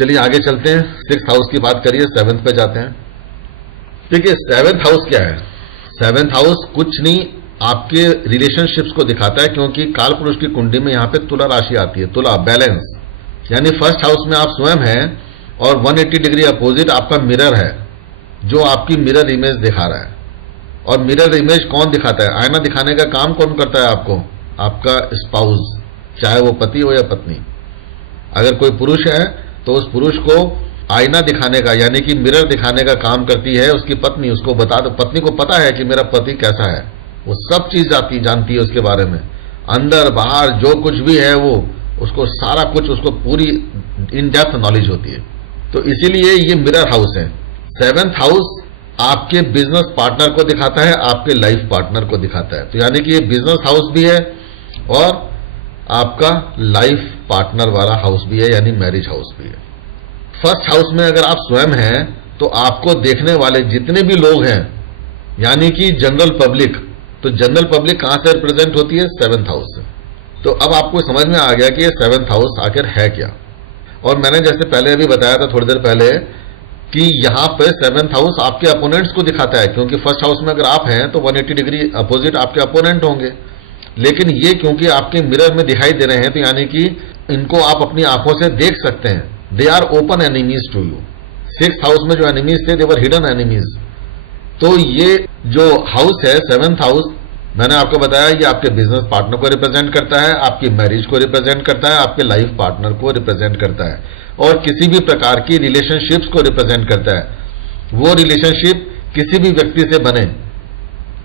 चलिए आगे चलते हैं। 6th हाउस की बात करिए, 7th पे जाते हैं। देखिए 7th हाउस क्या है? 7th हाउस कुछ नहीं, आपके रिलेशनशिप्स को दिखाता है, क्योंकि काल पुरुष की कुंडली में यहां पे तुला राशि आती है। तुला बैलेंस, यानी फर्स्ट हाउस में आप स्वयं हैं और 180 डिग्री अपोजिट आपका मिरर है, जो आपकी मिरर इमेज दिखा रहा है। और मिरर इमेज कौन दिखाता है? आईना दिखाने का काम कौन करता है आपको? आपका स्पाउस, चाहे वो पति हो या पत्नी। अगर कोई पुरुष है तो उस पुरुष को आईना दिखाने का, यानी कि मिरर दिखाने का काम करती है उसकी पत्नी। उसको बता दो, पत्नी को पता है कि मेरा पति कैसा है, वो सब चीज जानती है उसके बारे में, अंदर बाहर जो कुछ भी है वो, उसको सारा कुछ, उसको पूरी इन डेप्थ नॉलेज होती है। तो इसीलिए ये मिरर हाउस है। 7th हाउस आपके बिजनेस पार्टनर को दिखाता है, आपके लाइफ पार्टनर को दिखाता है। तो यानी कि ये बिजनेस हाउस भी है और आपका लाइफ पार्टनर वाला हाउस भी है, यानी मैरिज हाउस भी है। फर्स्ट हाउस में अगर आप स्वयं हैं तो आपको देखने वाले जितने भी लोग हैं, यानी कि जनरल पब्लिक, तो जनरल पब्लिक कहां से रिप्रेजेंट होती है? 7th हाउस से। तो अब आपको समझ में आ गया कि ये 7th हाउस आखिर है क्या। और मैंने जैसे पहले अभी बताया था थोड़ी देर पहले कि यहां पे 7th हाउस आपके अपोनेंट्स को दिखाता है, क्योंकि फर्स्ट हाउस में अगर आप हैं तो 180 डिग्री अपोजिट आपके अपोनेंट होंगे। लेकिन ये क्योंकि आपके मिरर में दिखाई दे रहे हैं, तो यानी कि इनको आप अपनी आंखों से देख सकते हैं। They are open enemies to you. 6th house में जो एनिमीज थे, दे वर हिडन एनिमीज। तो ये जो हाउस है 7th हाउस, मैंने आपको बताया ये आपके बिजनेस पार्टनर को रिप्रेजेंट करता है, आपकी मैरिज को रिप्रेजेंट करता है, आपके लाइफ पार्टनर को रिप्रेजेंट करता है, और किसी भी प्रकार की रिलेशनशिप्स को रिप्रेजेंट करता है। वो रिलेशनशिप किसी भी व्यक्ति से बने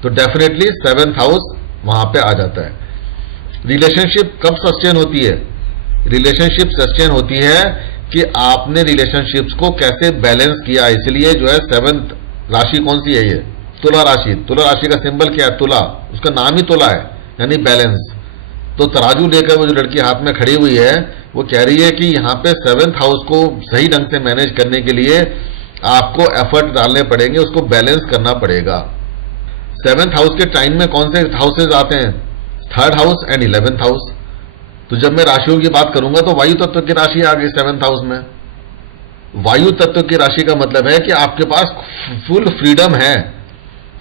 तो डेफिनेटली 7th हाउस वहां पे आ जाता है। रिलेशनशिप कब सस्टेन होती है? रिलेशनशिप सस्टेन होती है कि आपने रिलेशनशिप्स को कैसे बैलेंस किया। इसलिए जो है 7th राशि कौन सी है? ये तुला राशि। तुला राशि का सिंबल क्या है? तुला, उसका नाम ही तुला है, यानी बैलेंस। तो तराजू लेकर वो जो लड़की हाथ में खड़ी हुई है, वो कह रही है कि यहाँ पे 7th हाउस को सही ढंग से मैनेज करने के लिए आपको एफर्ट डालने पड़ेंगे, उसको बैलेंस करना पड़ेगा। 7th हाउस के टाइम में कौन से हाउसेज आते हैं? 3rd house and 11th house. तो जब मैं राशियों की बात करूंगा तो वायु तत्व की राशि आ गई 7th हाउस में। वायु तत्व की राशि का मतलब है कि आपके पास फुल फ्रीडम है,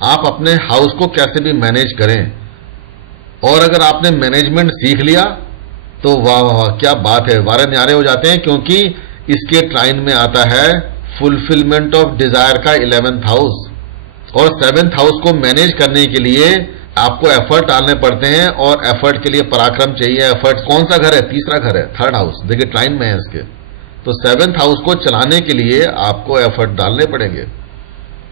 आप अपने हाउस को कैसे भी मैनेज करें। और अगर आपने मैनेजमेंट सीख लिया तो वाह वाह क्या बात है, वारे न्यारे हो जाते हैं, क्योंकि इसके ट्राइन में आता है फुलफिलमेंट ऑफ डिजायर का 11th हाउस। और 7th हाउस को मैनेज करने के लिए आपको एफर्ट डालने पड़ते हैं, और एफर्ट के लिए पराक्रम चाहिए। एफर्ट कौन सा घर है? तीसरा घर है, 3rd हाउस। देखिए ट्राइन में है इसके। तो 7th हाउस को चलाने के लिए आपको एफर्ट डालने पड़ेंगे,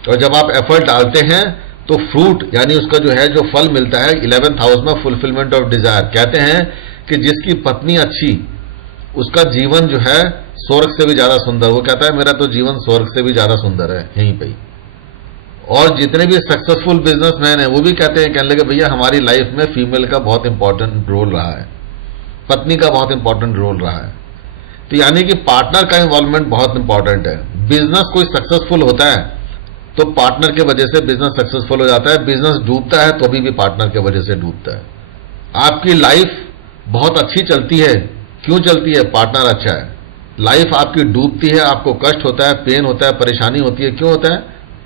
और जब आप एफर्ट डालते हैं तो फ्रूट, यानी उसका जो है, जो फल मिलता है 11th हाउस में, फुलफिलमेंट ऑफ डिजायर। कहते हैं कि जिसकी पत्नी अच्छी, उसका जीवन जो है स्वर्ग से भी ज्यादा सुंदर। वो कहता है मेरा तो जीवन स्वर्ग से भी ज्यादा सुंदर है यहीं पे। और जितने भी सक्सेसफुल बिजनेसमैन हैं वो भी कहते हैं, कहने लगे भैया हमारी लाइफ में फीमेल का बहुत इंपॉर्टेंट रोल रहा है, पत्नी का बहुत इंपॉर्टेंट रोल रहा है। तो यानी कि पार्टनर का इन्वॉल्वमेंट बहुत इंपॉर्टेंट है। बिजनेस कोई सक्सेसफुल होता है तो पार्टनर के वजह से बिजनेस सक्सेसफुल हो जाता है। बिजनेस डूबता है तो भी पार्टनर के वजह से डूबता है। आपकी लाइफ बहुत अच्छी चलती है, क्यों चलती है? पार्टनर अच्छा है। लाइफ आपकी डूबती है, आपको कष्ट होता है, पेन होता है, परेशानी होती है, क्यों होता है?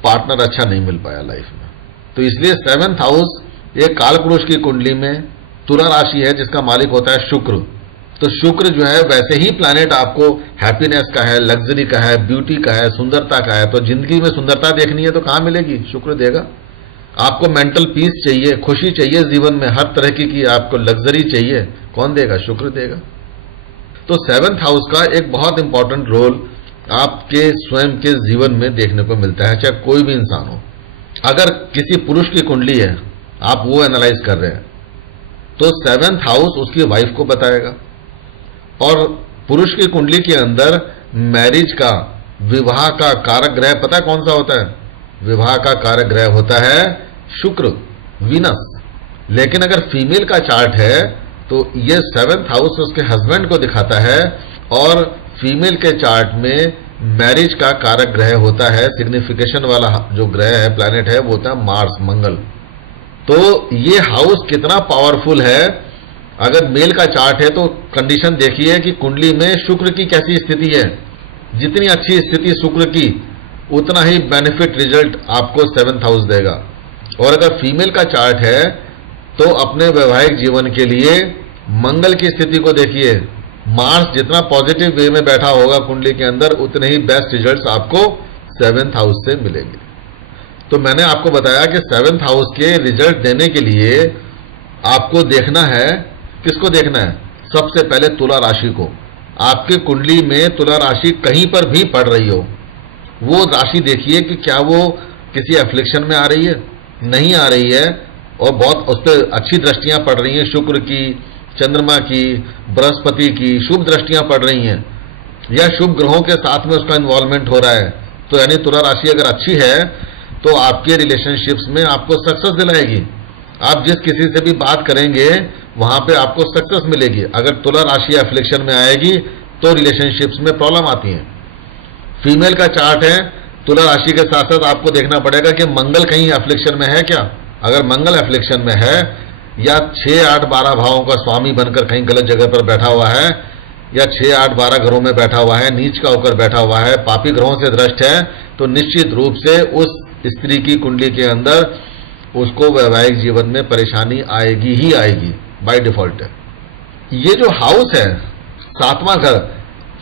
पार्टनर अच्छा नहीं मिल पाया लाइफ में। तो इसलिए 7th हाउस एक काल पुरुष की कुंडली में तुला राशि है, जिसका मालिक होता है शुक्र। तो शुक्र जो है वैसे ही प्लैनेट आपको हैप्पीनेस का है, लग्जरी का है, ब्यूटी का है, सुंदरता का है। तो जिंदगी में सुंदरता देखनी है तो कहां मिलेगी? शुक्र देगा। आपको मेंटल पीस चाहिए, खुशी चाहिए जीवन में, हर तरह की आपको लग्जरी चाहिए, कौन देगा? शुक्र देगा। तो 7th हाउस का एक बहुत इंपॉर्टेंट रोल आपके स्वयं के जीवन में देखने को मिलता है, चाहे कोई भी इंसान हो। अगर किसी पुरुष की कुंडली है, आप वो एनालाइज कर रहे हैं, तो 7th हाउस उसकी वाइफ को बताएगा। और पुरुष की कुंडली के अंदर मैरिज का, विवाह का कारक ग्रह पता है कौन सा होता है? विवाह का कारक ग्रह होता है शुक्र, वीनस। लेकिन अगर फीमेल का चार्ट है तो ये 7th हाउस उसके हस्बैंड को दिखाता है, और फीमेल के चार्ट में मैरिज का कारक ग्रह होता है, सिग्निफिकेशन वाला जो ग्रह है, प्लैनेट है, वो होता है मार्स, मंगल। तो ये हाउस कितना पावरफुल है। अगर मेल का चार्ट है तो कंडीशन देखिए कि कुंडली में शुक्र की कैसी स्थिति है। जितनी अच्छी स्थिति शुक्र की उतना ही बेनिफिट रिजल्ट आपको 7th हाउस देगा। और अगर फीमेल का चार्ट है तो अपने वैवाहिक जीवन के लिए मंगल की स्थिति को देखिए। मार्स जितना पॉजिटिव वे में बैठा होगा कुंडली के अंदर उतने ही बेस्ट रिजल्ट्स आपको 7th हाउस से मिलेंगे। तो मैंने आपको बताया कि 7th हाउस के रिजल्ट देने के लिए आपको देखना है, किसको देखना है? सबसे पहले तुला राशि को। आपके कुंडली में तुला राशि कहीं पर भी पड़ रही हो, वो राशि देखिए कि क्या वो किसी एफ्लिक्शन में आ रही है, नहीं आ रही है, और बहुत उस पर अच्छी दृष्टियां पड़ रही हैं, शुक्र की, चंद्रमा की, बृहस्पति की शुभ दृष्टियां पड़ रही हैं, या शुभ ग्रहों के साथ में उसका इन्वॉल्वमेंट हो रहा है। तो यानी तुला राशि अगर अच्छी है तो आपके रिलेशनशिप्स में आपको सक्सेस दिलाएगी। आप जिस किसी से भी बात करेंगे वहां पे आपको सक्सेस मिलेगी। अगर तुला राशि एफ्लिक्शन में आएगी तो रिलेशनशिप्स में प्रॉब्लम आती है। फीमेल का चार्ट है, तुला राशि के साथ साथ आपको देखना पड़ेगा कि मंगल कहीं एफ्लिक्शन में है क्या। अगर मंगल एफ्लिक्शन में है, या 6, 8, 12 भावों का स्वामी बनकर कहीं गलत जगह पर बैठा हुआ है, या 6, 8, 12 घरों में बैठा हुआ है, नीच का होकर बैठा हुआ है, पापी ग्रहों से दृष्ट है, तो निश्चित रूप से उस स्त्री की कुंडली के अंदर उसको वैवाहिक जीवन में परेशानी आएगी ही आएगी, बाय डिफॉल्ट। ये जो हाउस है 7वां घर,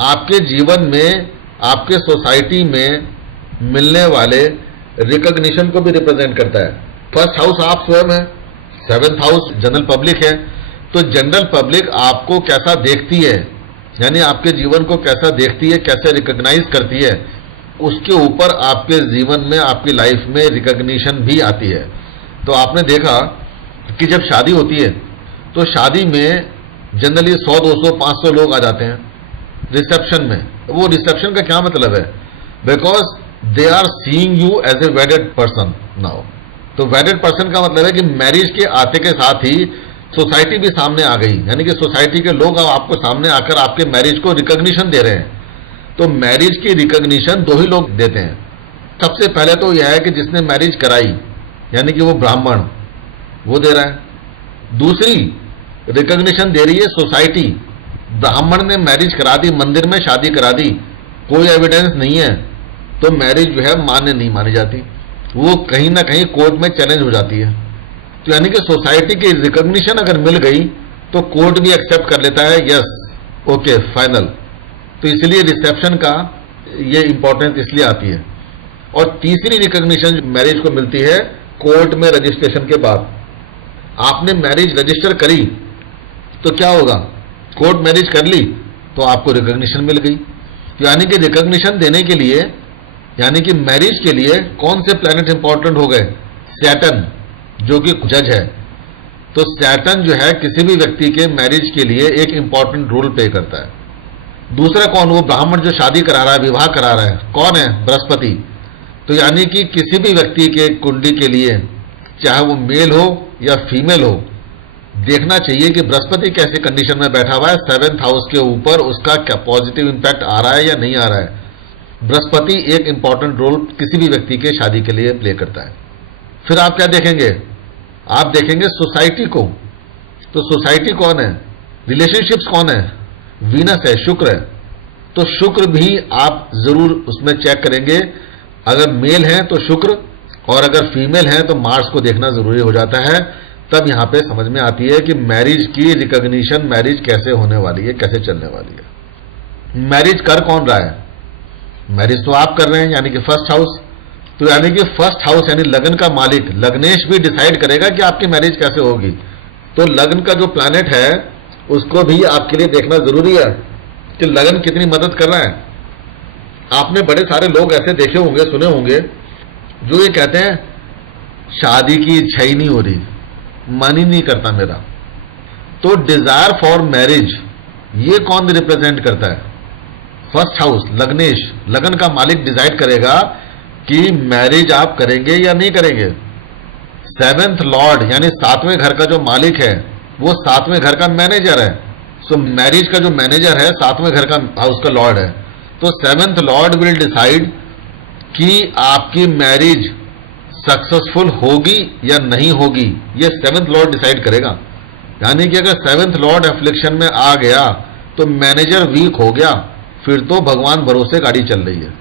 आपके जीवन में, आपके सोसाइटी में मिलने वाले रिकॉग्निशन को भी रिप्रेजेंट करता है। फर्स्ट हाउस आप स्वयं है, 7th हाउस जनरल पब्लिक है। तो जनरल पब्लिक आपको कैसा देखती है, यानी आपके जीवन को कैसा देखती है, कैसे रिकॉग्नाइज करती है, उसके ऊपर आपके जीवन में, आपकी लाइफ में रिकॉग्निशन भी आती है। तो आपने देखा कि जब शादी होती है तो शादी में जनरली 100, 200, 500 लोग आ जाते हैं रिसेप्शन में। वो रिसेप्शन का क्या मतलब है? Because they are seeing you as a wedded person now. तो वेडेड पर्सन का मतलब है कि मैरिज के आते के साथ ही सोसाइटी भी सामने आ गई, यानी कि सोसाइटी के लोग अब आपको सामने आकर आपके मैरिज को रिकॉग्निशन दे रहे हैं। तो मैरिज की रिकॉग्निशन दो ही लोग देते हैं। सबसे पहले तो यह है कि जिसने मैरिज कराई, यानी कि वो ब्राह्मण, वो दे रहा है। दूसरी रिकॉग्निशन दे रही है सोसाइटी। ब्राह्मण ने मैरिज करा दी, मंदिर में शादी करा दी, कोई एविडेंस नहीं है, तो मैरिज जो है मान्य नहीं मानी जाती, वो कहीं ना कहीं कोर्ट में चैलेंज हो जाती है। तो यानी कि सोसाइटी की रिकॉग्निशन अगर मिल गई तो कोर्ट भी एक्सेप्ट कर लेता है, यस ओके फाइनल। तो इसलिए रिसेप्शन का ये इंपॉर्टेंस इसलिए आती है। और तीसरी रिकॉग्निशन मैरिज को मिलती है कोर्ट में रजिस्ट्रेशन के बाद। आपने मैरिज रजिस्टर करी तो क्या होगा? कोर्ट मैरिज कर ली तो आपको रिकॉग्निशन मिल गई। यानी कि रिकॉग्निशन देने के लिए, यानी कि मैरिज के लिए कौन से प्लैनेट इंपॉर्टेंट हो गए? सैटर्न, जो कि जज है। तो सैटर्न जो है किसी भी व्यक्ति के मैरिज के लिए एक इंपॉर्टेंट रोल प्ले करता है। दूसरा कौन? वो ब्राह्मण जो शादी करा रहा है, विवाह करा रहा है, कौन है? बृहस्पति। तो यानी कि किसी भी व्यक्ति के कुंडली के लिए, चाहे वो मेल हो या फीमेल हो, देखना चाहिए कि बृहस्पति कैसे कंडीशन में बैठा हुआ है, 7th हाउस के ऊपर उसका क्या पॉजिटिव इंपैक्ट आ रहा है या नहीं आ रहा है। बृहस्पति एक इंपॉर्टेंट रोल किसी भी व्यक्ति के शादी के लिए प्ले करता है। फिर आप क्या देखेंगे? आप देखेंगे सोसाइटी को। तो सोसाइटी कौन है? रिलेशनशिप्स कौन है? वीनस है, शुक्र है। तो शुक्र भी आप जरूर उसमें चेक करेंगे। अगर मेल है तो शुक्र, और अगर फीमेल है तो मार्स को देखना जरूरी हो जाता है। तब यहां पे समझ में आती है कि मैरिज की रिकॉग्निशन, मैरिज कैसे होने वाली है, कैसे चलने वाली है। मैरिज कर कौन रहा है? मैरिज तो आप कर रहे हैं, यानी कि फर्स्ट हाउस। तो यानी कि फर्स्ट हाउस यानी लगन का मालिक लग्नेश भी डिसाइड करेगा कि आपकी मैरिज कैसे होगी। तो लगन का जो प्लैनेट है उसको भी आपके लिए देखना जरूरी है कि लगन कितनी मदद कर रहा है। आपने बड़े सारे लोग ऐसे देखे होंगे, सुने होंगे, जो ये कहते हैं शादी की इच्छा ही नहीं हो रही, मन ही नहीं करता मेरा। तो डिजायर फॉर मैरिज ये कौन रिप्रेजेंट करता है? फर्स्ट हाउस, लग्नेश। लगन का मालिक डिसाइड करेगा कि मैरिज आप करेंगे या नहीं करेंगे। 7th लॉर्ड यानी 7वें घर का जो मालिक है वो 7वें घर का मैनेजर है। सो मैरिज का जो मैनेजर है 7वें घर का हाउस का लॉर्ड है। तो 7th लॉर्ड विल डिसाइड कि आपकी मैरिज सक्सेसफुल होगी या नहीं होगी, ये 7th लॉर्ड डिसाइड करेगा। यानी कि अगर 7th लॉर्ड एफ्लिक्शन में आ गया तो मैनेजर वीक हो गया, फिर तो भगवान भरोसे गाड़ी चल रही है।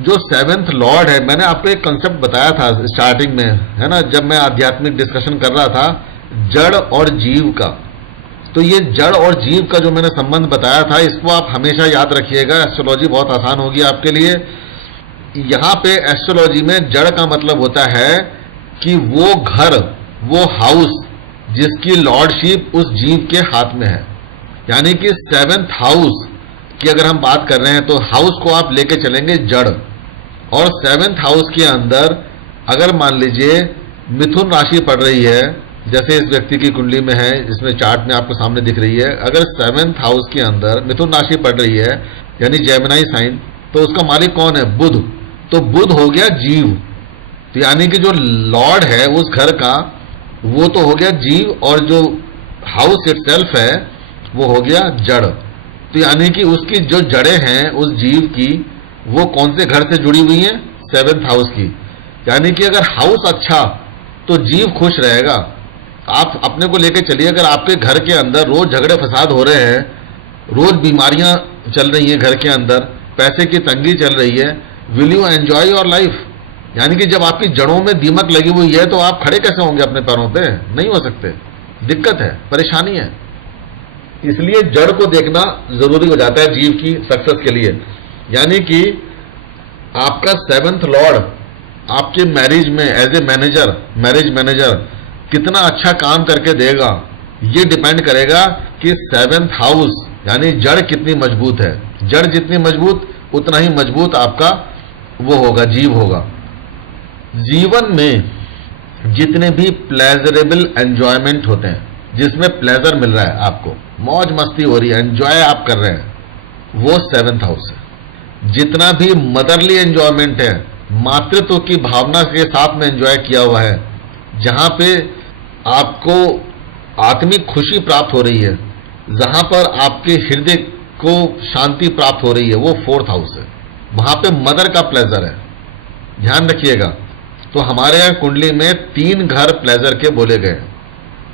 जो सेवेंथ लॉर्ड है, मैंने आपको एक कंसेप्ट बताया था स्टार्टिंग में, है ना, जब मैं आध्यात्मिक डिस्कशन कर रहा था जड़ और जीव का। तो ये जड़ और जीव का जो मैंने संबंध बताया था, इसको आप हमेशा याद रखिएगा। एस्ट्रोलॉजी बहुत आसान होगी आपके लिए। यहाँ पे एस्ट्रोलॉजी में जड़ का मतलब होता है कि वो घर, वो हाउस जिसकी लॉर्डशिप उस जीव के हाथ में है। यानी कि सेवेंथ हाउस की अगर हम बात कर रहे हैं तो हाउस को आप लेके चलेंगे जड़, और सेवेंथ हाउस के अंदर अगर मान लीजिए मिथुन राशि पड़ रही है, जैसे इस व्यक्ति की कुंडली में है, इसमें चार्ट में आपको सामने दिख रही है, अगर सेवेंथ हाउस के अंदर मिथुन राशि पड़ रही है यानी जेमिनी साइन, तो उसका मालिक कौन है? बुध। तो बुध हो गया जीव। तो यानी कि जो लॉर्ड है उस घर का, वो तो हो गया जीव, और जो हाउस इटसेल्फ है वो हो गया जड़। तो यानी कि उसकी जो जड़ें हैं उस जीव की, वो कौन से घर से जुड़ी हुई हैं? सेवेंथ हाउस की। यानी कि अगर हाउस अच्छा तो जीव खुश रहेगा। आप अपने को लेके चलिए, अगर आपके घर के अंदर रोज झगड़े फसाद हो रहे हैं, रोज बीमारियां चल रही हैं घर के अंदर, पैसे की तंगी चल रही है, will you enjoy your life? यानी कि जब आपकी जड़ों में दीमक लगी हुई है तो आप खड़े कैसे होंगे अपने पैरों पे? नहीं हो सकते। दिक्कत है, परेशानी है। इसलिए जड़ को देखना जरूरी हो जाता है जीव की सक्सेस के लिए। यानी कि आपका सेवेंथ लॉर्ड आपके मैरिज में as a manager, marriage manager कितना अच्छा काम करके देगा, ये डिपेंड करेगा कि सेवेंथ हाउस यानी जड़ कितनी मजबूत है। जड़ जितनी मजबूत उतना ही मजबूत आपका वो होगा, जीव होगा। जीवन में जितने भी प्लेजरेबल एंजॉयमेंट होते हैं, जिसमें प्लेजर मिल रहा है, आपको मौज मस्ती हो रही है, एंजॉय आप कर रहे हैं, वो सेवेंथ हाउस है। जितना भी मदरली एंजॉयमेंट है, मातृत्व की भावना के साथ में एंजॉय किया हुआ है, जहां पे आपको आत्मिक खुशी प्राप्त हो रही है, जहां पर आपके हृदय को शांति प्राप्त हो रही है, वो फोर्थ हाउस है। वहां पे मदर का प्लेजर है, ध्यान रखिएगा। तो हमारे यहां कुंडली में 3 घर प्लेजर के बोले गए।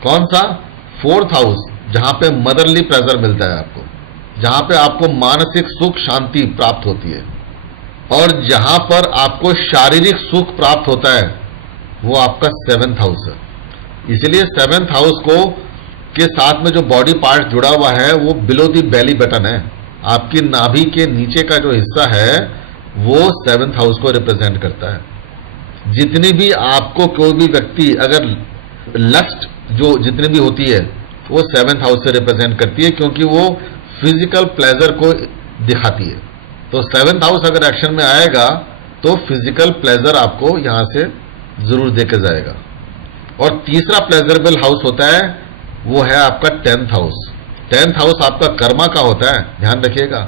कौन सा? फोर्थ हाउस, जहां पे मदरली प्लेजर मिलता है आपको, जहां पे आपको मानसिक सुख शांति प्राप्त होती है, और जहां पर आपको शारीरिक सुख प्राप्त होता है, वो आपका सेवेंथ हाउस है। इसलिए सेवेंथ हाउस को के साथ में जो बॉडी पार्ट जुड़ा हुआ है वो बिलो दी बेली बटन है। आपकी नाभि के नीचे का जो हिस्सा है वो सेवेंथ हाउस को रिप्रेजेंट करता है। जितनी भी आपको कोई भी व्यक्ति अगर लस्ट जो जितनी भी होती है वो सेवेंथ हाउस से रिप्रेजेंट करती है, क्योंकि वो फिजिकल प्लेजर को दिखाती है। तो सेवेंथ हाउस अगर एक्शन में आएगा तो फिजिकल प्लेजर आपको यहां से जरूर देके जाएगा। और तीसरा प्लेजरेबल हाउस होता है वो है आपका 10th हाउस। 10th हाउस आपका कर्मा का होता है, ध्यान रखिएगा।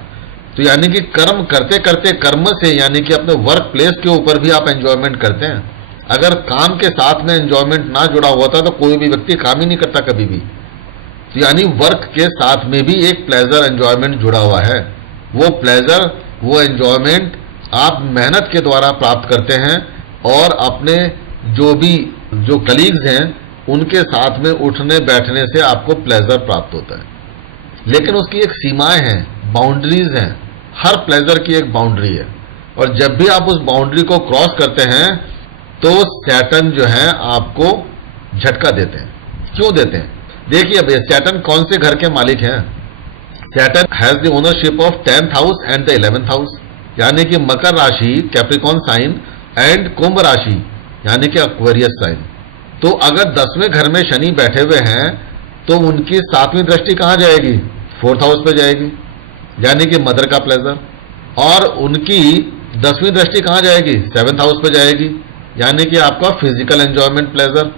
तो यानी कि कर्म करते करते कर्म से, यानी कि अपने वर्क प्लेस के ऊपर भी आप एंजॉयमेंट करते हैं। अगर काम के साथ में एंजॉयमेंट ना जुड़ा हुआ था तो कोई भी व्यक्ति काम ही नहीं करता कभी भी। तो यानी वर्क के साथ में भी एक प्लेजर एंजॉयमेंट जुड़ा हुआ है। वो प्लेजर, वो एंजॉयमेंट आप मेहनत के द्वारा प्राप्त करते हैं, और अपने जो कलीग्स हैं उनके साथ में उठने बैठने से आपको प्लेजर प्राप्त होता है। लेकिन उसकी एक सीमाएं हैं, बाउंड्रीज हैं। हर प्लेजर की एक बाउंड्री है, और जब भी आप उस बाउंड्री को क्रॉस करते हैं तो सैटर्न जो है आपको झटका देते हैं। क्यों देते हैं? देखिए अब सैटर्न कौन से घर के मालिक हैं? Saturn has the ownership of 10th house and the 11th house, यानी कि मकर राशि, कैप्रिकॉर्न साइन, एंड कुंभ राशि यानी कि एक्वेरियस साइन। तो अगर 10वें घर में शनि बैठे हुए हैं तो उनकी 7वीं दृष्टि कहां जाएगी? 4th हाउस पे जाएगी, यानी कि मदर का प्लेजर। और उनकी 10वीं दृष्टि कहां जाएगी? 7th हाउस पे जाएगी, यानी कि आपका फिजिकल एंजॉयमेंट प्लेजर।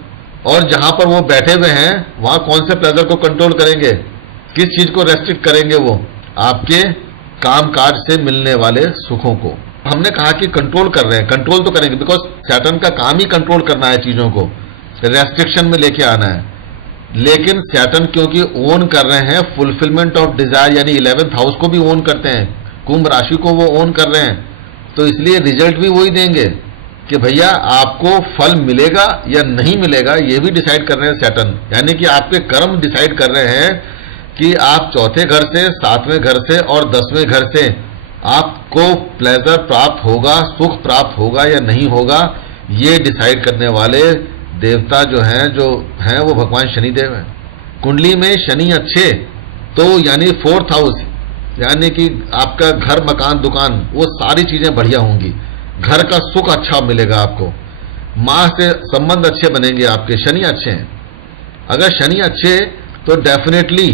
और जहां पर वो बैठे हुए हैं वहां कौन से प्लेजर को कंट्रोल करेंगे? किस चीज को रेस्ट्रिक्ट करेंगे? वो आपके कामकाज से मिलने वाले सुखों को। हमने कहा कि कंट्रोल कर रहे हैं, कंट्रोल तो करेंगे, बिकॉज सैटर्न का काम ही कंट्रोल करना है, चीजों को रेस्ट्रिक्शन में लेके आना है। लेकिन सैटर्न क्योंकि ओन कर रहे हैं फुलफिलमेंट ऑफ डिजायर, यानी 11th हाउस को भी ओन करते हैं, कुंभ राशि को वो ओन कर रहे हैं, तो इसलिए रिजल्ट भी वही देंगे कि भैया आपको फल मिलेगा या नहीं मिलेगा, ये भी डिसाइड कर रहे हैं सैटर्न। यानी कि आपके कर्म डिसाइड कर रहे हैं कि आप चौथे घर से, सातवें घर से और 10वें घर से आपको प्लेजर प्राप्त होगा, सुख प्राप्त होगा या नहीं होगा, ये डिसाइड करने वाले देवता जो हैं वो भगवान शनिदेव हैं। कुंडली में शनि अच्छे तो यानी 4th हाउस, यानी कि आपका घर, मकान, दुकान, वो सारी चीजें बढ़िया होंगी, घर का सुख अच्छा मिलेगा आपको, माँ से संबंध अच्छे बनेंगे आपके, शनि अच्छे हैं। अगर शनि अच्छे तो डेफिनेटली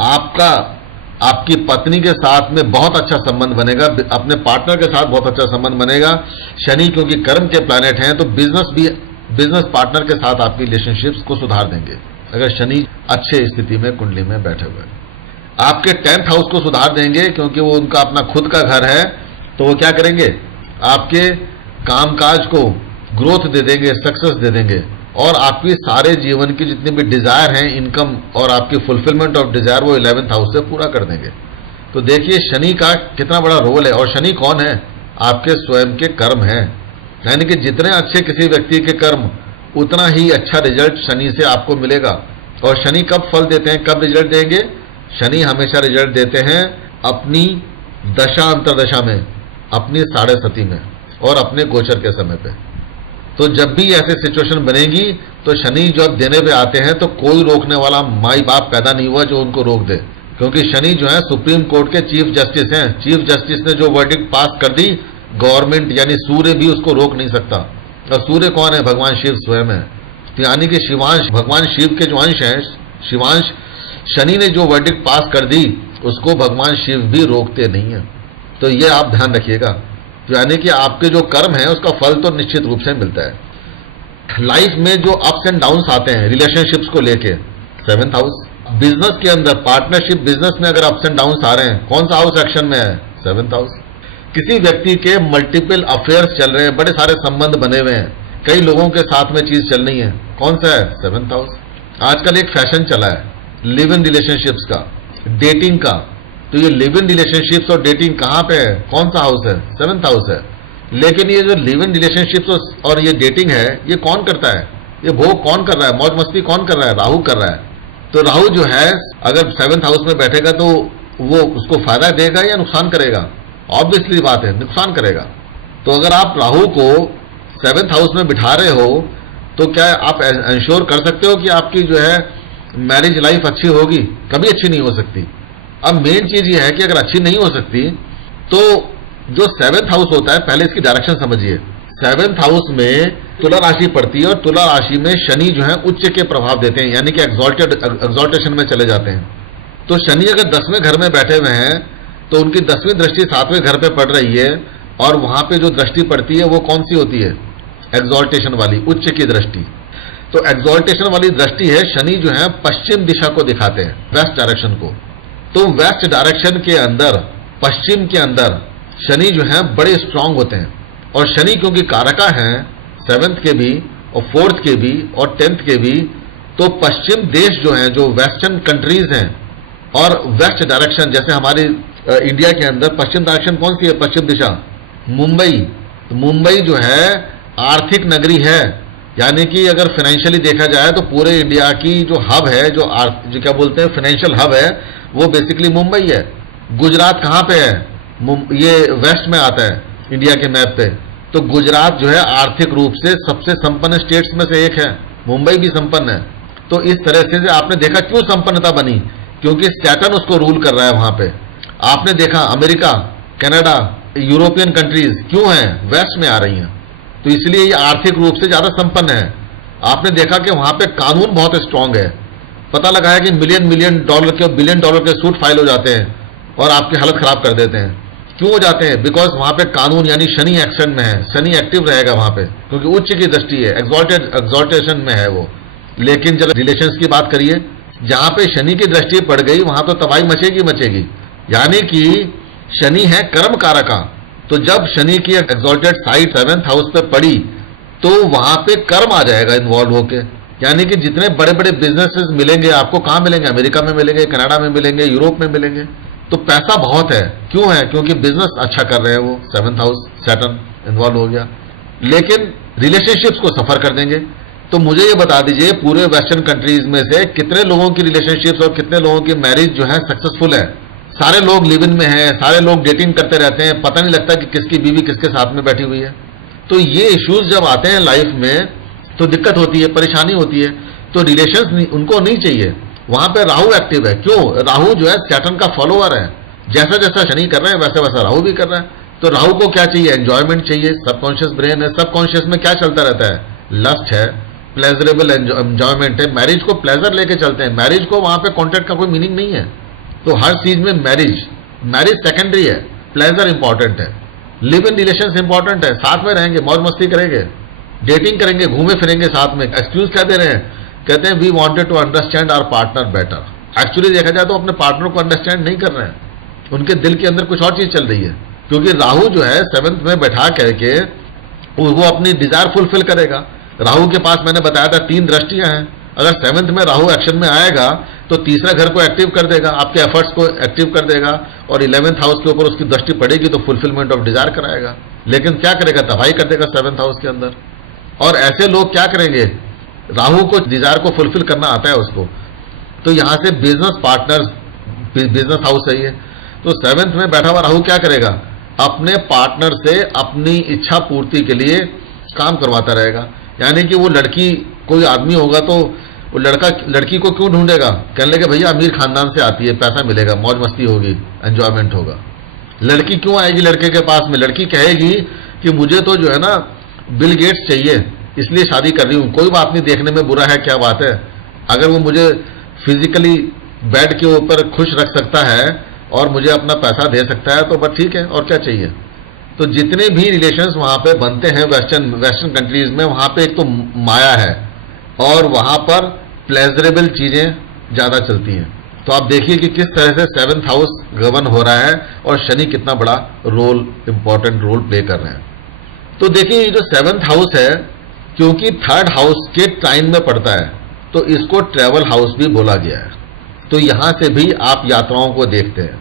आपकी पत्नी के साथ में बहुत अच्छा संबंध बनेगा, अपने पार्टनर के साथ बहुत अच्छा संबंध बनेगा। शनि क्योंकि कर्म के प्लैनेट हैं तो बिजनेस पार्टनर के साथ आपकी रिलेशनशिप्स को सुधार देंगे अगर शनि अच्छे स्थिति में कुंडली में बैठे हुए। आपके 10th हाउस को सुधार देंगे क्योंकि वो उनका अपना खुद का घर है, तो वो क्या करेंगे, आपके कामकाज को ग्रोथ दे देंगे, सक्सेस दे देंगे, और आपकी सारे जीवन की जितनी भी डिजायर हैं, इनकम और आपकी फुलफिलमेंट ऑफ डिजायर, वो 11th हाउस से पूरा कर देंगे। तो देखिए शनि का कितना बड़ा रोल है। और शनि कौन है, आपके स्वयं के कर्म हैं, यानी कि जितने अच्छे किसी व्यक्ति के कर्म उतना ही अच्छा रिजल्ट शनि से आपको मिलेगा। और शनि कब फल देते हैं, कब रिजल्ट देंगे, शनि हमेशा रिजल्ट देते हैं अपनी दशा अंतरदशा में, अपनी 7.5 में और अपने गोचर के समय पे। तो जब भी ऐसे सिचुएशन बनेगी तो शनि जब देने पे आते हैं तो कोई रोकने वाला माई बाप पैदा नहीं हुआ जो उनको रोक दे, क्योंकि शनि जो है सुप्रीम कोर्ट के चीफ जस्टिस हैं। चीफ जस्टिस ने जो वर्डिक्ट पास कर दी, गवर्नमेंट यानी सूर्य भी उसको रोक नहीं सकता। और सूर्य कौन है, भगवान शिव स्वयं है। तो यानी कि शिवांश भगवान शिव के जो अंश है, शिवांश, शनि ने जो वर्डिक्ट पास कर दी उसको भगवान शिव भी रोकते नहीं है। तो ये आप ध्यान रखिएगा। तो यानी कि आपके जो कर्म है उसका फल तो निश्चित रूप से मिलता है। लाइफ में जो अप्स एंड डाउन्स आते हैं रिलेशनशिप्स को लेके, 7th हाउस। बिजनेस के अंदर, पार्टनरशिप बिजनेस में अगर अप्स एंड डाउन्स आ रहे हैं, कौन सा हाउस एक्शन में है, 7th हाउस। किसी व्यक्ति के मल्टीपल अफेयर्स चल रहे हैं, बड़े सारे संबंध बने हुए हैं, कई लोगों के साथ में चीज चल रही है, कौन सा है, 7th हाउस। आजकल एक फैशन चला है लिव इन रिलेशनशिप्स का, डेटिंग का। तो ये लिव इन रिलेशनशिप्स और डेटिंग कहां पे है, कौन सा हाउस है, 7th हाउस है। लेकिन ये जो लिव इन रिलेशनशिप्स और ये डेटिंग है, ये कौन करता है, ये भोग कौन कर रहा है, मौज मस्ती कौन कर रहा है, राहु कर रहा है। तो राहु जो है अगर 7th हाउस में बैठेगा तो वो उसको फायदा देगा या नुकसान करेगा, ऑब्वियसली बात है नुकसान करेगा। तो अगर आप राहु को 7th हाउस में बिठा रहे हो तो क्या आप इंश्योर कर सकते हो कि आपकी जो है मैरिज लाइफ अच्छी होगी, कभी अच्छी नहीं हो सकती। अब मेन चीज ये है कि अगर अच्छी नहीं हो सकती तो जो 7th हाउस होता है, पहले इसकी डायरेक्शन समझिए। 7th हाउस में तुला राशि पड़ती है और तुला राशि में शनि जो है उच्च के प्रभाव देते हैं, यानी कि एक्सॉल्टेशन में चले जाते हैं। तो शनि अगर 10वें घर में बैठे हुए हैं तो उनकी 10वीं दृष्टि 7वें घर पे पड़ रही है, और वहां पे जो दृष्टि पड़ती है वो कौन सी होती है, एक्सॉल्टेशन वाली, उच्च की दृष्टि। तो एक्सॉल्टेशन वाली दृष्टि है, शनि जो है पश्चिम दिशा को दिखाते हैं, वेस्ट डायरेक्शन को। तो वेस्ट डायरेक्शन के अंदर, पश्चिम के अंदर शनि जो है बड़े स्ट्रांग होते हैं। और शनि क्योंकि कारका है 7th के भी और 4th के भी और 10th के भी, तो पश्चिम देश जो है, जो वेस्टर्न कंट्रीज हैं, और वेस्ट डायरेक्शन, जैसे हमारी इंडिया के अंदर पश्चिम डायरेक्शन कौन सी है, पश्चिम दिशा, मुंबई। तो मुंबई जो है आर्थिक नगरी है, यानी कि अगर फाइनेंशियली देखा जाए तो पूरे इंडिया की जो हब है, जो क्या बोलते हैं फाइनेंशियल हब है, वो बेसिकली मुंबई है। गुजरात कहाँ पे है, ये वेस्ट में आता है इंडिया के मैप पे। तो गुजरात जो है आर्थिक रूप से सबसे संपन्न स्टेट्स में से एक है, मुंबई भी संपन्न है। तो इस तरह से आपने देखा क्यों संपन्नता बनी, क्योंकि सैटर्न उसको रूल कर रहा है वहां पे। आपने देखा अमेरिका, कनाडा, यूरोपियन कंट्रीज क्यों हैं, वेस्ट में आ रही हैं, तो इसलिए ये आर्थिक रूप से ज्यादा संपन्न है। आपने देखा कि वहां पे कानून बहुत स्ट्रांग है, पता लगा है कि मिलियन डॉलर के, बिलियन डॉलर के सूट फाइल हो जाते हैं और आपकी हालत खराब कर देते हैं। क्यों हो जाते हैं, बिकॉज वहां पे कानून यानी शनि एक्शन में है, शनि एक्टिव रहेगा वहां पे, क्योंकि उच्च की दृष्टि है, एक्सॉल्टेशन में है वो। लेकिन जब रिलेशंस की बात करिए, जहां पे शनि की दृष्टि पड़ गई वहां तो तबाही मचेगी। यानी कि शनि है कर्म कारका, तो जब शनि की एक्सॉल्टेड साइड 7th हाउस पे पड़ी तो वहां पे कर्म आ जाएगा इन्वॉल्व होके। यानी कि जितने बड़े बड़े बिजनेसेस मिलेंगे आपको, कहां मिलेंगे, अमेरिका में मिलेंगे, कनाडा में मिलेंगे, यूरोप में मिलेंगे। तो पैसा बहुत है, क्यों है, क्योंकि बिजनेस अच्छा कर रहे हैं वो, 7th हाउस सैटर्न इन्वॉल्व हो गया। लेकिन रिलेशनशिप्स को सफर कर देंगे, तो मुझे ये बता दीजिए पूरे वेस्टर्न कंट्रीज में से कितने लोगों की रिलेशनशिप्स और कितने लोगों की मैरिज जो है सक्सेसफुल है। सारे लोग लिव इन में हैं, सारे लोग डेटिंग करते रहते हैं, पता नहीं लगता कि किसकी बीवी किसके साथ में बैठी हुई है। तो ये इश्यूज जब आते हैं लाइफ में तो दिक्कत होती है, परेशानी होती है। तो रिलेशंस उनको नहीं चाहिए। वहां पे राहु एक्टिव है। क्यों? राहु जो है सैटर्न का फॉलोअर है। जैसा जैसा शनि कर रहे हैं वैसा वैसा राहु भी कर रहा है। तो राहु को क्या चाहिए? एंजॉयमेंट चाहिए। सबकॉन्शियस ब्रेन है, सबकॉन्शियस में क्या चलता रहता है? लस्ट है, प्लेजरेबल एंजॉयमेंट है। मैरिज को प्लेजर लेके चलते हैं। मैरिज को वहां पे कॉन्ट्रैक्ट का कोई मीनिंग नहीं है। तो हर चीज में मैरिज सेकेंडरी है, प्लेजर इंपॉर्टेंट है। लिव इन रिलेशन इंपॉर्टेंट है। साथ में रहेंगे, मौज मस्ती करेंगे, डेटिंग करेंगे, घूमे फिरेंगे साथ में। एक्सक्यूज क्या दे रहे हैं? कहते हैं we wanted to understand our partner better. Actually देखा जाए तो अपने पार्टनर को अंडरस्टैंड नहीं कर रहे हैं। उनके दिल के अंदर कुछ और चीज चल रही है। क्योंकि राहु जो है 7th में बैठा करके वो अपनी डिजायर फुलफिल करेगा। राहु के पास मैंने बताया था 3 दृष्टियां हैं। अगर 7th में राहु एक्शन में आएगा तो तीसरा घर को एक्टिव कर देगा, आपके एफर्ट्स को एक्टिव कर देगा, और 11th हाउस के ऊपर उसकी दृष्टि पड़ेगी तो फुलफिलमेंट ऑफ डिजायर कराएगा। लेकिन क्या करेगा? तबाही कर देगा 7th हाउस के अंदर। और ऐसे लोग क्या करेंगे? राहु को डिजायर को फुलफिल करना आता है उसको। तो यहां से बिजनेस पार्टनर्स, बिजनेस हाउस है ये। तो 7th में बैठा हुआ राहु क्या करेगा? अपने पार्टनर से अपनी इच्छा पूर्ति के लिए काम करवाता रहेगा। यानी कि वो लड़की, कोई आदमी होगा तो वो लड़की को क्यों ढूंढेगा? कहने लगे भैया अमीर खानदान से आती है, पैसा मिलेगा, मौज मस्ती होगी, एंजॉयमेंट होगा। लड़की क्यों आएगी लड़के के पास में? लड़की कहेगी कि मुझे तो जो है ना बिल गेट्स चाहिए, इसलिए शादी कर रही हूं। कोई बात नहीं, देखने में बुरा है, क्या बात है? अगर वो मुझे फिजिकली बेड के ऊपर खुश रख सकता है और मुझे अपना पैसा दे सकता है तो बस ठीक है, और क्या चाहिए। तो जितने भी रिलेशंस वहां पे बनते हैं वेस्टर्न कंट्रीज में, वहां पे एक तो माया है और वहां पर प्लेजरेबल चीजें ज्यादा चलती हैं। तो आप देखिए कि किस तरह से 7th हाउस गवर्न हो रहा है और शनि कितना बड़ा रोल, इंपॉर्टेंट रोल प्ले कर रहे हैं। तो देखिए ये जो 7th हाउस है, क्योंकि 3rd हाउस के टाइम में पड़ता है तो इसको ट्रेवल हाउस भी बोला गया है। तो यहां से भी आप यात्राओं को देखते हैं।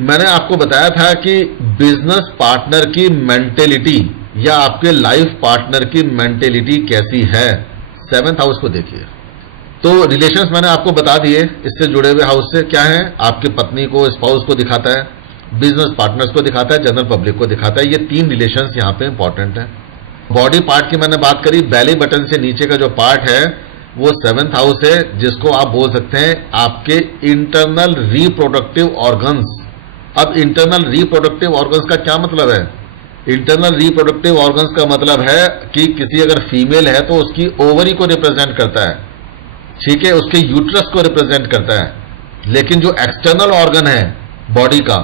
मैंने आपको बताया था कि बिजनेस पार्टनर की मेंटेलिटी या आपके लाइफ पार्टनर की मेंटेलिटी कैसी है, 7th हाउस को देखिए। तो रिलेशंस मैंने आपको बता दिए, इससे जुड़े हुए हाउस से क्या है? आपकी पत्नी को, स्पाउस को दिखाता है, बिजनेस पार्टनर्स को दिखाता है, जनरल पब्लिक को दिखाता है। ये 3 रिलेशंस यहाँ पे इंपॉर्टेंट है। बॉडी पार्ट की मैंने बात करी, बेली बटन से नीचे का जो पार्ट है वो 7th हाउस है, जिसको आप बोल सकते हैं आपके इंटरनल रिप्रोडक्टिव ऑर्गन्स। अब इंटरनल रिप्रोडक्टिव ऑर्गन्स का क्या मतलब है? इंटरनल रिप्रोडक्टिव ऑर्गन्स का मतलब है कि किसी अगर फीमेल है तो उसकी ओवरी को रिप्रेजेंट करता है, ठीक है, उसके यूट्रस को रिप्रेजेंट करता है। लेकिन जो एक्सटर्नल ऑर्गन है बॉडी का,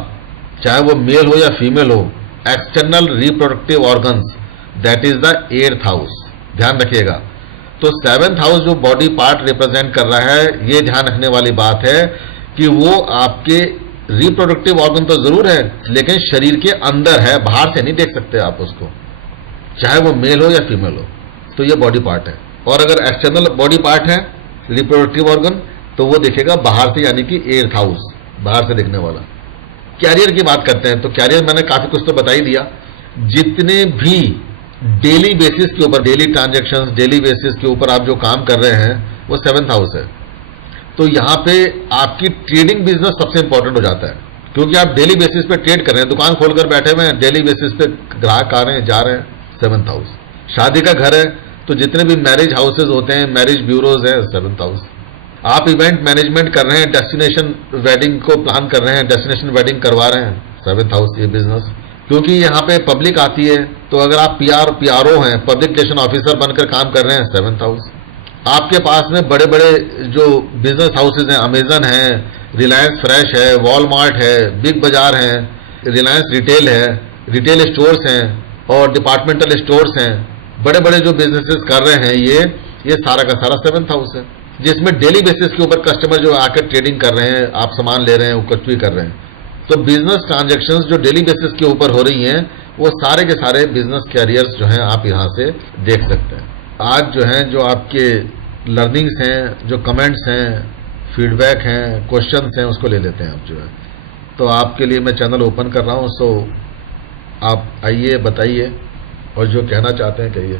चाहे वो मेल हो या फीमेल हो, external reproductive organs, that is the 8th house. ध्यान रखिएगा। तो 7th हाउस जो बॉडी पार्ट रिप्रेजेंट कर रहा है, ये ध्यान रखने वाली बात है कि वो आपके रिप्रोडक्टिव ऑर्गन तो जरूर है लेकिन शरीर के अंदर है, बाहर से नहीं देख सकते आप उसको, चाहे वो मेल हो या फीमेल हो। तो ये बॉडी पार्ट है। और अगर एक्सटर्नल बॉडी पार्ट है रिप्रोडक्टिव ऑर्गन तो वो देखेगा बाहर से, यानी कि 8th हाउस, बाहर से देखने वाला। कैरियर की बात करते हैं तो कैरियर मैंने काफी कुछ तो बता ही दिया। जितने भी डेली बेसिस के ऊपर, डेली ट्रांजैक्शंस, डेली बेसिस के ऊपर आप जो काम कर रहे हैं वो 7th हाउस है। तो यहां पे आपकी ट्रेडिंग बिजनेस सबसे इंपॉर्टेंट हो जाता है, क्योंकि आप डेली बेसिस पे ट्रेड कर रहे हैं, दुकान खोलकर बैठे हुए हैं, डेली बेसिस पे ग्राहक आ रहे हैं, जा रहे हैं, 7th हाउस। शादी का घर है तो जितने भी मैरिज हाउसेज होते हैं, मैरिज ब्यूरोज है, 7th हाउस। आप इवेंट मैनेजमेंट कर रहे हैं, डेस्टिनेशन वेडिंग को प्लान कर रहे हैं, डेस्टिनेशन वेडिंग करवा रहे हैं, 7th हाउस ये बिजनेस। क्योंकि यहाँ पे पब्लिक आती है, तो अगर आप पीआरओ हैं, पब्लिक रिलेशन ऑफिसर बनकर काम कर रहे हैं, 7th हाउस। आपके पास में बड़े बड़े जो बिजनेस हाउसेज हैं, अमेजन है, रिलायंस फ्रेश है, वॉलमार्ट है, बिग बाजार है, रिलायंस रिटेल है, रिटेल स्टोर्स हैं और डिपार्टमेंटल स्टोर्स हैं, बड़े बड़े जो बिजनेसेस कर रहे हैं, ये सारा का सारा 7th हाउस है, जिसमें डेली बेसिस के ऊपर कस्टमर जो आकर ट्रेडिंग कर रहे हैं, आप सामान ले रहे हैं, वो कुछ भी कर रहे हैं। तो बिजनेस ट्रांजैक्शंस जो डेली बेसिस के ऊपर हो रही हैं, वो सारे के सारे बिजनेस कैरियर्स जो हैं आप यहाँ से देख सकते हैं। आज जो हैं, जो आपके लर्निंग्स हैं, जो कमेंट्स हैं, फीडबैक हैं, क्वेश्चंस हैं, उसको ले लेते हैं आप जो है। तो आपके लिए मैं चैनल ओपन कर रहा हूँ, सो आप आइए, बताइए और जो कहना चाहते हैं कहिए।